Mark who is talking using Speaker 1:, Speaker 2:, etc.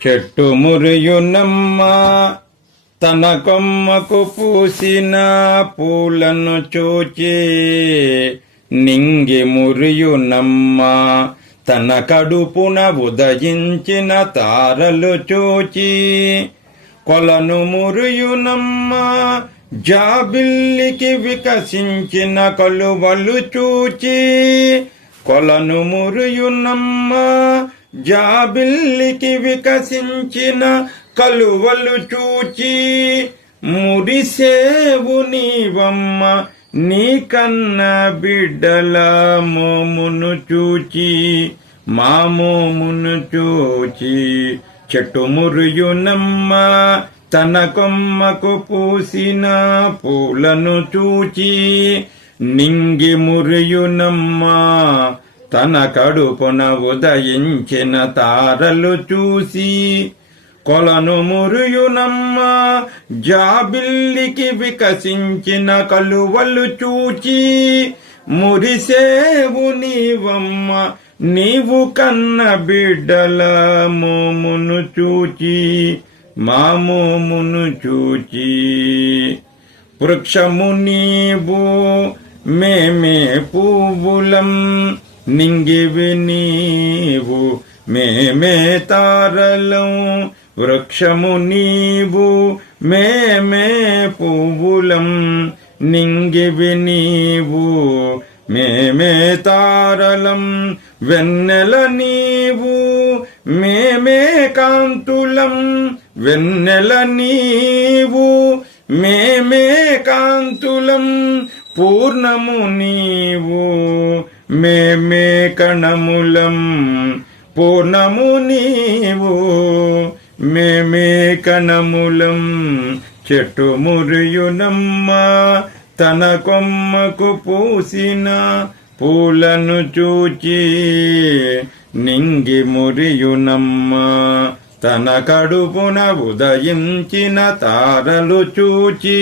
Speaker 1: చెట్టు మురియునమ్మ తన కొమ్మకు పూసిన పూలను చూచి నింగి మురియునమ్మ తన కడుపున ఉదయించిన తారలు చూచి కొలను మురియునమ్మ జాబిల్లికి వికసించిన కలువలు చూచి కొలను మురియునమ్మ జాబిల్లికి వికసించిన కలువలు చూచి మురిసేవు నీవమ్మ నీ కన్న బిడ్డల మోమును చూచి మా మోమును చూచి చెట్టు మురియునమ్మ తన కొమ్మకు పూసిన పూలను చూచి నింగి మురియునమ్మా తన కడుపున ఉదయించిన తారలు చూసి కొలను మురుయునమ్మ జాబిల్లికి వికసించిన కలువలు చూచి మురిసేవు నీవమ్మ నీవు కన్న బిడ్డల మోమును చూచి మా మోమును చూచి. వృక్షము నీవు మేమే పువ్వులం నింగివి నీవు మేమే తారలం వృక్షము నీవు మేమే పువ్వులం. నింగివి నీవు మేమే తారలం వెన్నెల నీవు మేమే కాంతులం. వెన్నెల నీవు మేమే కాంతులం పూర్ణము నీవు మేమే కణములం పూర్ణము నీవు. మేమే కణములం చెట్టు మురియునమ్మ తన కొమ్మకు పూసిన పూలను చూచి నింగి మురియునమ్మ తన కడుపున ఉదయించిన తారలు చూచి